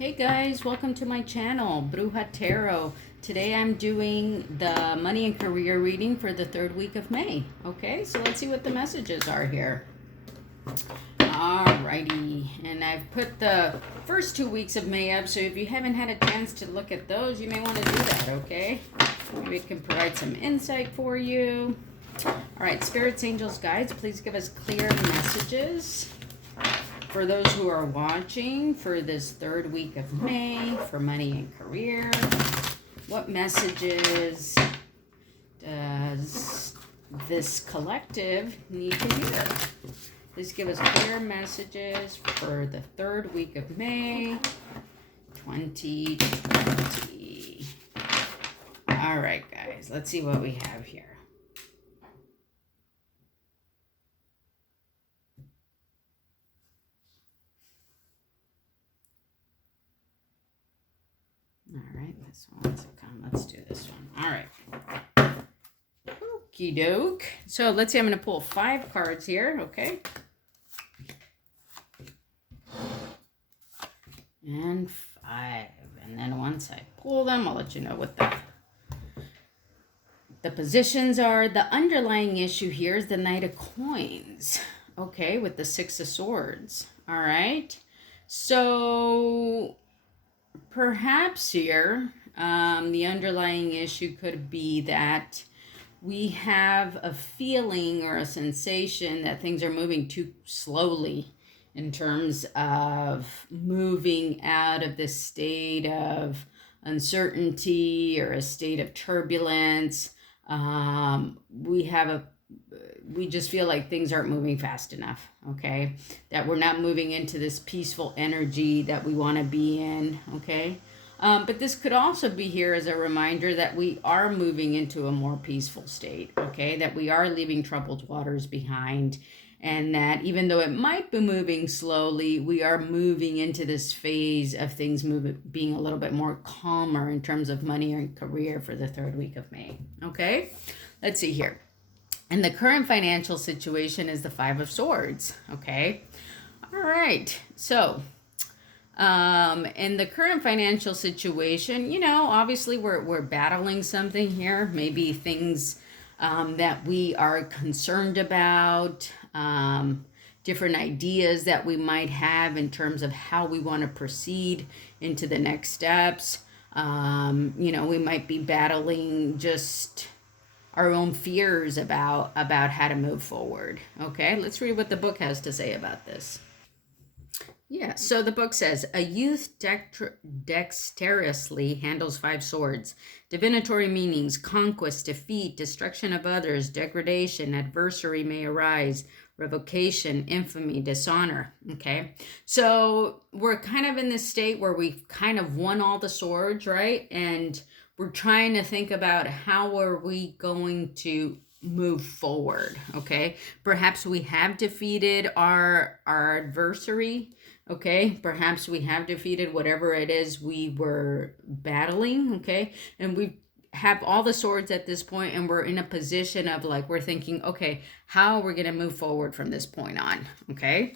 Hey guys, welcome to my channel, Bruja Tarot. Today I'm doing the money and career reading for the third week of May. Okay, so let's see what the messages are here. Alrighty, and I've put the first 2 weeks of May up, so if you haven't had a chance to look at those, you may want to do that, okay? Maybe it can provide some insight for you. Alright, spirits, angels, guides, please give us clear messages for those who are watching for this third week of May for money and career. What messages does this collective need to hear? Please give us clear messages for the third week of May 2020. All right, guys, let's see what we have here. All right, this one's come. Let's do this one. All right. Okie doke. So let's see. I'm going to pull 5 cards here. Okay. And 5. And then once I pull them, I'll let you know what the positions are. The underlying issue here is the Knight of Coins. Okay, with the 6 of Swords. All right. So perhaps here, the underlying issue could be that we have a feeling or a sensation that things are moving too slowly in terms of moving out of this state of uncertainty or a state of turbulence. We just feel like things aren't moving fast enough, okay? That we're not moving into this peaceful energy that we want to be in, okay? But this could also be here as a reminder that we are moving into a more peaceful state, okay? That we are leaving troubled waters behind, and that even though it might be moving slowly, we are moving into this phase of things being a little bit more calmer in terms of money and career for the third week of May, okay? Let's see here. And the current financial situation is the 5 of Swords, okay? All right, so in the current financial situation, obviously we're battling something here, maybe things that we are concerned about, different ideas that we might have in terms of how we want to proceed into the next steps. We might be battling just our own fears about how to move forward. Okay, let's read what the book has to say about this. Yeah, so the book says, a youth dexterously handles 5 swords. Divinatory meanings: conquest, defeat, destruction of others, degradation, adversary may arise, revocation, infamy, dishonor. Okay, so we're kind of in this state where we've kind of won all the swords, right? And we're trying to think about how are we going to move forward, okay? Perhaps we have defeated our adversary, okay? Perhaps we have defeated whatever it is we were battling, okay? And we have all the swords at this point, and we're in a position of like, we're thinking, okay, how are we going to move forward from this point on, okay?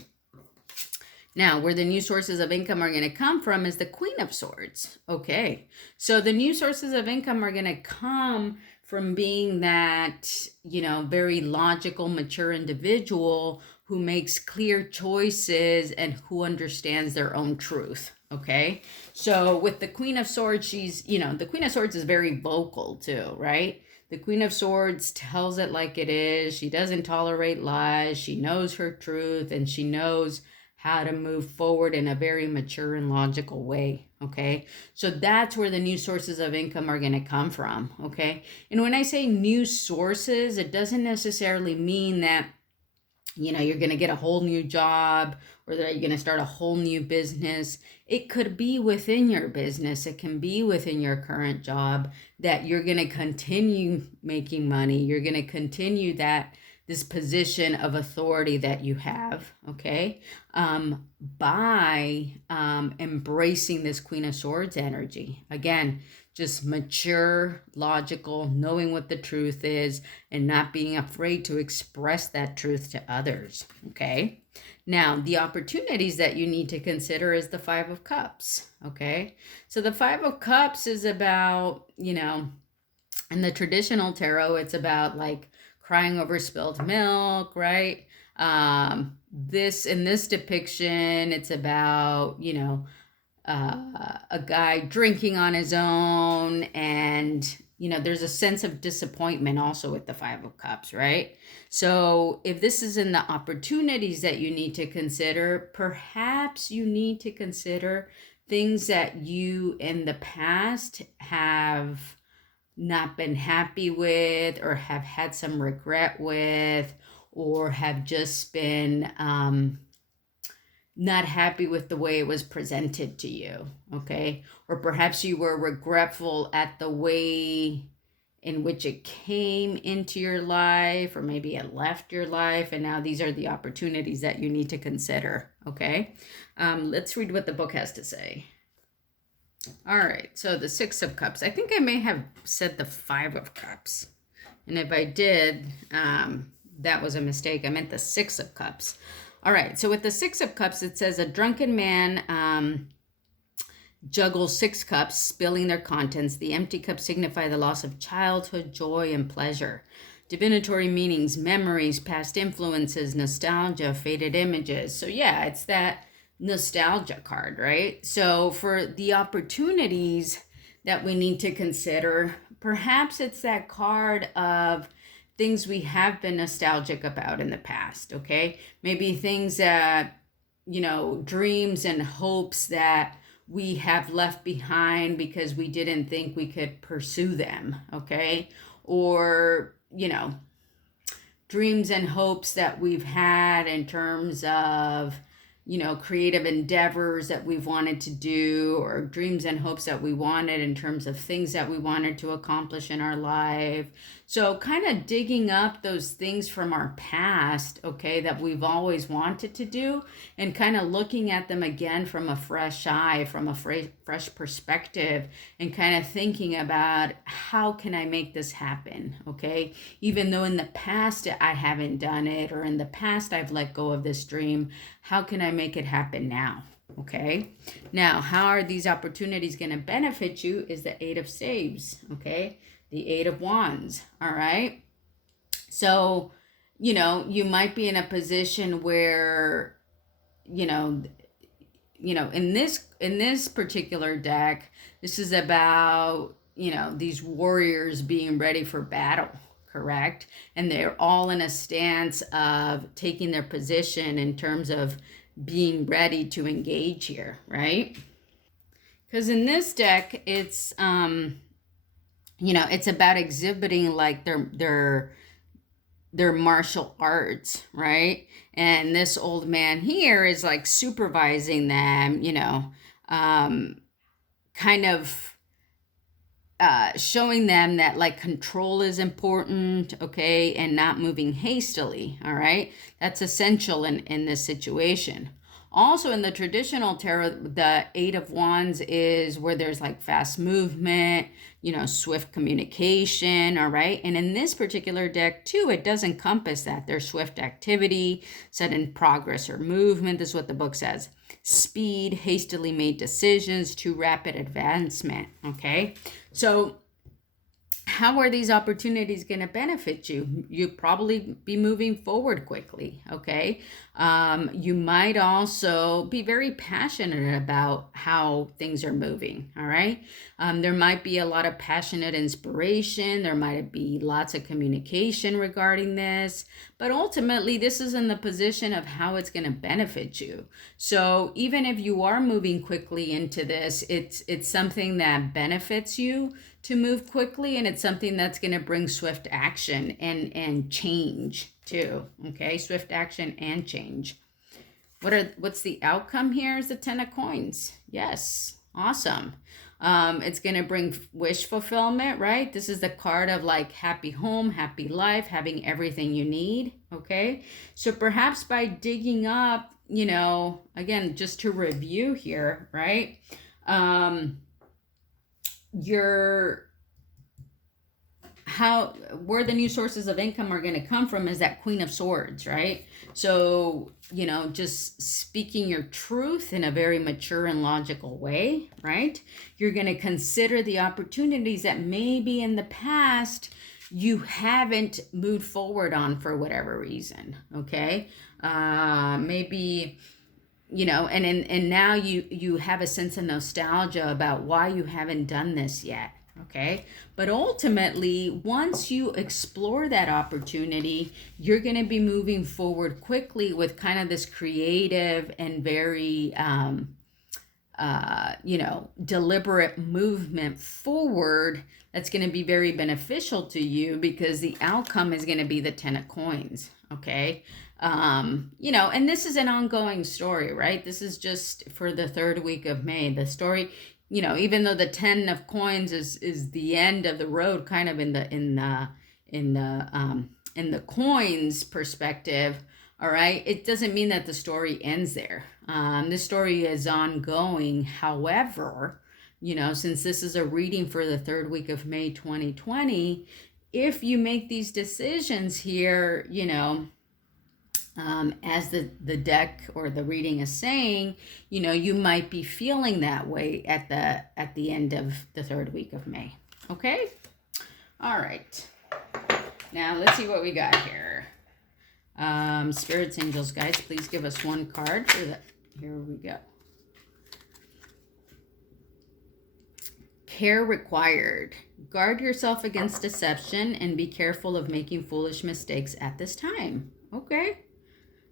Now, where the new sources of income are going to come from is the Queen of Swords. Okay, so the new sources of income are going to come from being that, very logical, mature individual who makes clear choices and who understands their own truth. Okay, so with the Queen of Swords, she's, the Queen of Swords is very vocal too, right? The Queen of Swords tells it like it is. She doesn't tolerate lies. She knows her truth, and she knows how to move forward in a very mature and logical way, okay? So that's where the new sources of income are going to come from, okay? And when I say new sources, it doesn't necessarily mean that, you're going to get a whole new job or that you're going to start a whole new business. It could be within your business. It can be within your current job that you're going to continue making money. You're going to continue this position of authority that you have, okay, by embracing this Queen of Swords energy. Again, just mature, logical, knowing what the truth is, and not being afraid to express that truth to others, okay? Now, the opportunities that you need to consider is the Five of Cups, okay? So the Five of Cups is about, in the traditional tarot, it's about like crying over spilled milk, right? In this depiction, it's about, a guy drinking on his own, and there's a sense of disappointment also with the Five of Cups, right? So if this is in the opportunities that you need to consider, perhaps you need to consider things that you in the past have not been happy with, or have had some regret with, or have just been not happy with the way it was presented to you, okay? Or perhaps you were regretful at the way in which it came into your life, or maybe it left your life, and now these are the opportunities that you need to consider, okay? Let's read what the book has to say. All right, so the Six of Cups. I think I may have said the Five of Cups, and if I did, that was a mistake. I meant the Six of Cups. All right, so with the Six of Cups, it says a drunken man juggles 6 cups, spilling their contents. The empty cups signify the loss of childhood, joy, and pleasure. Divinatory meanings, memories, past influences, nostalgia, faded images. So yeah, it's that nostalgia card, right? So for the opportunities that we need to consider, perhaps it's that card of things we have been nostalgic about in the past, okay? Maybe things that, dreams and hopes that we have left behind because we didn't think we could pursue them, okay? Or, dreams and hopes that we've had in terms of, creative endeavors that we've wanted to do, or dreams and hopes that we wanted in terms of things that we wanted to accomplish in our life. So kind of digging up those things from our past, okay, that we've always wanted to do, and kind of looking at them again from a fresh eye, from a fresh perspective, and kind of thinking about how can I make this happen, okay? Even though in the past I haven't done it, or in the past I've let go of this dream, how can I make it happen now? Okay. Now, how are these opportunities going to benefit you is the Eight of Staves, okay? The Eight of Wands, all right? So, you might be in a position where, in this particular deck, this is about, these warriors being ready for battle, correct? And they're all in a stance of taking their position in terms of being ready to engage here, right? Because in this deck, it's it's about exhibiting like their martial arts, right? And this old man here is like supervising them, kind of showing them that like control is important, okay, and not moving hastily, all right? That's essential in this situation. Also in the traditional tarot, the Eight of Wands is where there's like fast movement, swift communication, all right? And in this particular deck too, it does encompass that. There's swift activity, sudden progress or movement. This is what the book says. Speed, hastily made decisions, too rapid advancement, okay? So how are these opportunities going to benefit you? You'll probably be moving forward quickly, okay? You might also be very passionate about how things are moving, all right? There might be a lot of passionate inspiration. There might be lots of communication regarding this, but ultimately this is in the position of how it's going to benefit you. So even if you are moving quickly into this, it's something that benefits you to move quickly, and it's something that's going to bring swift action and change too, okay? Swift action and change. What's the outcome here is the Ten of Coins. Yes, awesome. It's going to bring wish fulfillment, right? This is the card of like happy home, happy life, having everything you need, okay? So perhaps by digging up, again, just to review here, right? where the new sources of income are going to come from is that Queen of Swords, right? So, you know, just speaking your truth in a very mature and logical way, right? You're going to consider the opportunities that maybe in the past you haven't moved forward on for whatever reason, okay? Maybe, you know, and now you have a sense of nostalgia about why you haven't done this yet, okay? But ultimately, once you explore that opportunity, you're going to be moving forward quickly with kind of this creative and very you know, deliberate movement forward that's going to be very beneficial to you, because the outcome is going to be the 10 of coins, okay? You know, and this is an ongoing story, right? This is just for the 3rd week of May. The story, you know, even though the 10 of coins is the end of the road, kind of in the coins perspective, all right, it doesn't mean that the story ends there. This story is ongoing. However, you know, since this is a reading for the 3rd week of May 2020, if you make these decisions here, you know, as the deck or the reading is saying, you know, you might be feeling that way at the end of the 3rd week of May. Okay? All right. Now let's see what we got here. Spirits, angels, guides, please give us one card for that. Here we go. Care required. Guard yourself against deception and be careful of making foolish mistakes at this time. Okay.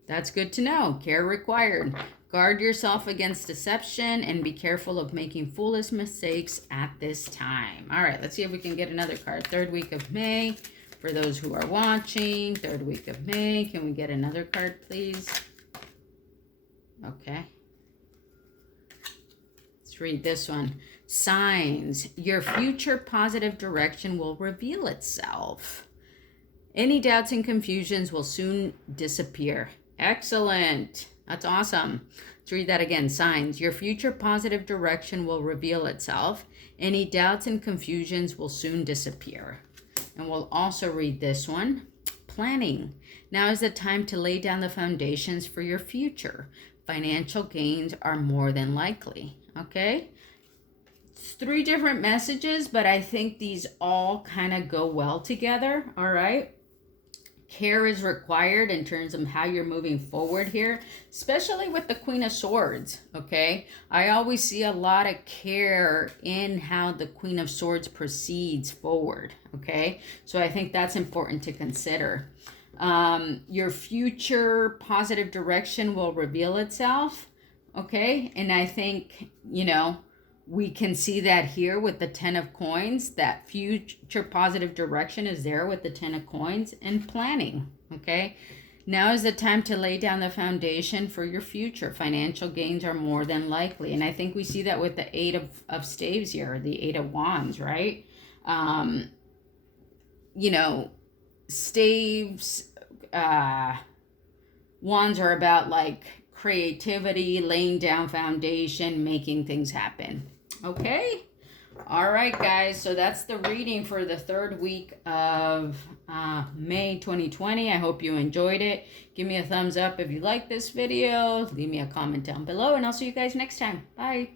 That's good to know. Care required. Guard yourself against deception and be careful of making foolish mistakes at this time. All right, let's see if we can get another card. 3rd week of May. For those who are watching, 3rd week of May. Can we get another card, please? Okay. Let's read this one. Signs. Your future positive direction will reveal itself. Any doubts and confusions will soon disappear. Excellent. That's awesome. Let's read that again. Signs. Your future positive direction will reveal itself. Any doubts and confusions will soon disappear. And we'll also read this one. Planning. Now is the time to lay down the foundations for your future. Financial gains are more than likely. Okay? It's 3 different messages, but I think these all kind of go well together. All right? Care is required in terms of how you're moving forward here, especially with the Queen of Swords, okay? I always see a lot of care in how the Queen of Swords proceeds forward, okay? So I think that's important to consider. Your future positive direction will reveal itself, okay? And I think, you know, we can see that here with the 10 of coins. That future positive direction is there with the 10 of coins. And planning, okay? Now is the time to lay down the foundation for your future. Financial gains are more than likely. And I think we see that with the 8 of staves here, the 8 of wands, right? You know, staves, wands are about like creativity, laying down foundation, making things happen. Okay? All right, guys. So that's the reading for the 3rd week of May 2020. I hope you enjoyed it. Give me a thumbs up if you like this video. Leave me a comment down below, and I'll see you guys next time. Bye.